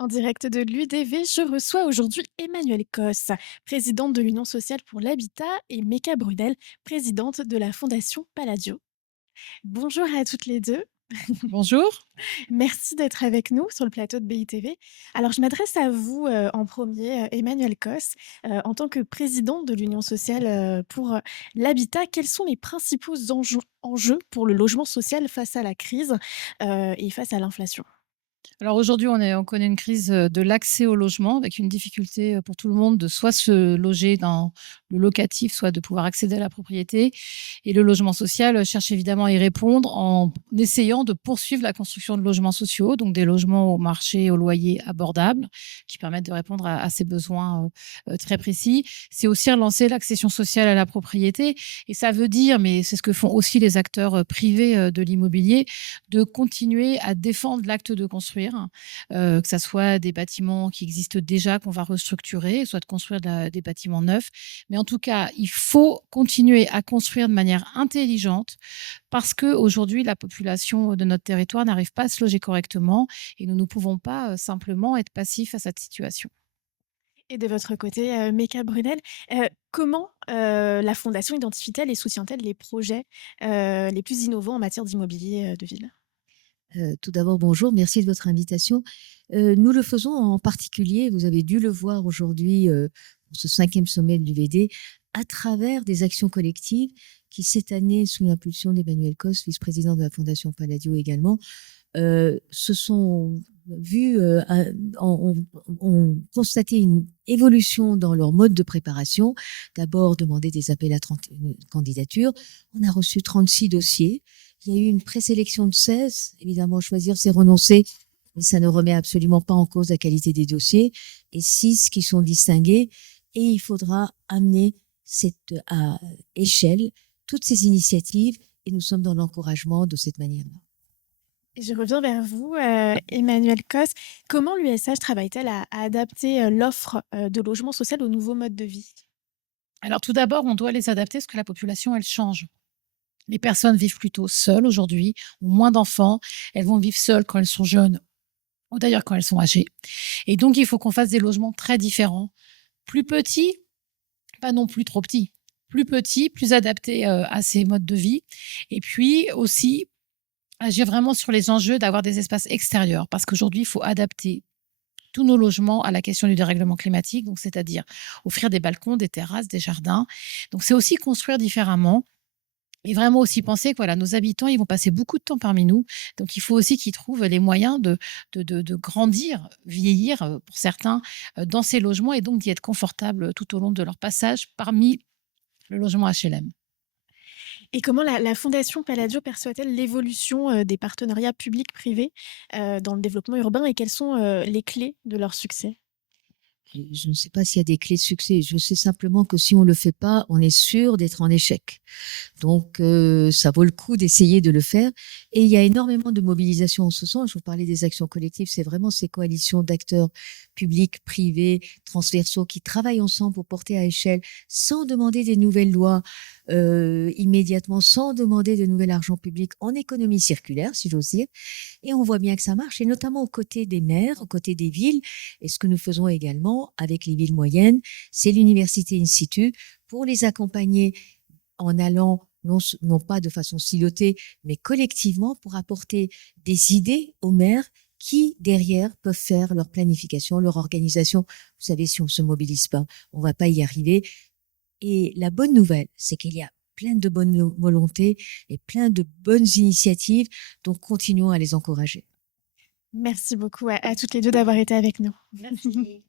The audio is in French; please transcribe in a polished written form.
En direct de l'UDV, je reçois aujourd'hui Emmanuelle Cos, présidente de l'Union sociale pour l'habitat, et Meka Brunel, présidente de la Fondation Palladio. Bonjour à toutes les deux. Bonjour. Merci d'être avec nous sur le plateau de BITV. Alors, je m'adresse à vous en premier, Emmanuelle Cos. En tant que présidente de l'Union sociale pour l'habitat, quels sont les principaux enjeux pour le logement social face à la crise et face à l'inflation? Alors aujourd'hui, on connaît une crise, de l'accès au logement avec une difficulté, pour tout le monde de soit se loger dans le locatif, soit de pouvoir accéder à la propriété et le logement social, cherche évidemment à y répondre en essayant de poursuivre la construction de logements sociaux, donc des logements au marché, au loyer abordable, qui permettent de répondre à ces besoins, très précis. C'est aussi relancer l'accession sociale à la propriété et ça veut dire, mais c'est ce que font aussi les acteurs, privés, de l'immobilier, de continuer à défendre l'acte de construire, que ça soit des bâtiments qui existent déjà, qu'on va restructurer, soit de construire des bâtiments neufs. Mais en tout cas, il faut continuer à construire de manière intelligente parce qu'aujourd'hui, la population de notre territoire n'arrive pas à se loger correctement et nous ne pouvons pas simplement être passifs à cette situation. Et de votre côté, Meka Brunel, comment, la fondation identifie-t-elle et soutient-elle les projets, les plus innovants en matière d'immobilier, de ville? Tout d'abord, bonjour, merci de votre invitation. Nous le faisons en particulier, vous avez dû le voir aujourd'hui pour ce 5e sommet de l'UVD, à travers des actions collectives qui, cette année, sous l'impulsion d'Emmanuel Cos, vice-président de la Fondation Palladio également, se sont vus, ont constaté une évolution dans leur mode de préparation. D'abord, demander des appels à candidatures. On a reçu 36 dossiers. Il y a eu une présélection de 16. Évidemment, choisir, c'est renoncer, mais ça ne remet absolument pas en cause la qualité des dossiers. Et 6 qui sont distingués. Et il faudra amener à échelle toutes ces initiatives et nous sommes dans l'encouragement de cette manière-là. Et je reviens vers vous, Emmanuelle Cos. Comment l'USH travaille-t-elle à adapter, l'offre, de logement social aux nouveaux modes de vie? Alors tout d'abord, on doit les adapter parce que la population, elle change. Les personnes vivent plutôt seules aujourd'hui, ont moins d'enfants, elles vont vivre seules quand elles sont jeunes ou d'ailleurs quand elles sont âgées. Et donc il faut qu'on fasse des logements très différents, plus petits, pas non plus trop petits, plus petits, plus adaptés, à ces modes de vie et puis aussi agir vraiment sur les enjeux d'avoir des espaces extérieurs parce qu'aujourd'hui, il faut adapter tous nos logements à la question du dérèglement climatique, donc c'est-à-dire offrir des balcons, des terrasses, des jardins. Donc c'est aussi construire différemment et vraiment aussi penser que voilà, nos habitants, ils vont passer beaucoup de temps parmi nous. Donc il faut aussi qu'ils trouvent les moyens de grandir, vieillir, pour certains, dans ces logements et donc d'y être confortables, tout au long de leur passage parmi le logement HLM. Et comment la Fondation Palladio perçoit-elle l'évolution, des partenariats publics-privés, dans le développement urbain et quelles sont, les clés de leur succès? Je ne sais pas s'il y a des clés de succès. Je sais simplement que si on le fait pas, on est sûr d'être en échec. Donc, ça vaut le coup d'essayer de le faire. Et il y a énormément de mobilisation en ce sens. Je vous parlais des actions collectives. C'est vraiment ces coalitions d'acteurs publics, privés, transversaux qui travaillent ensemble pour porter à échelle sans demander des nouvelles lois immédiatement, sans demander de nouvel argent public en économie circulaire, si j'ose dire. Et on voit bien que ça marche, et notamment aux côtés des maires, aux côtés des villes. Et ce que nous faisons également avec les villes moyennes, c'est l'université in situ pour les accompagner en allant non pas de façon silotée, mais collectivement pour apporter des idées aux maires qui, derrière, peuvent faire leur planification, leur organisation. Vous savez, si on ne se mobilise pas, on ne va pas y arriver. Et la bonne nouvelle, c'est qu'il y a plein de bonnes volontés et plein de bonnes initiatives, donc continuons à les encourager. Merci beaucoup à toutes les 2 d'avoir été avec nous. Merci.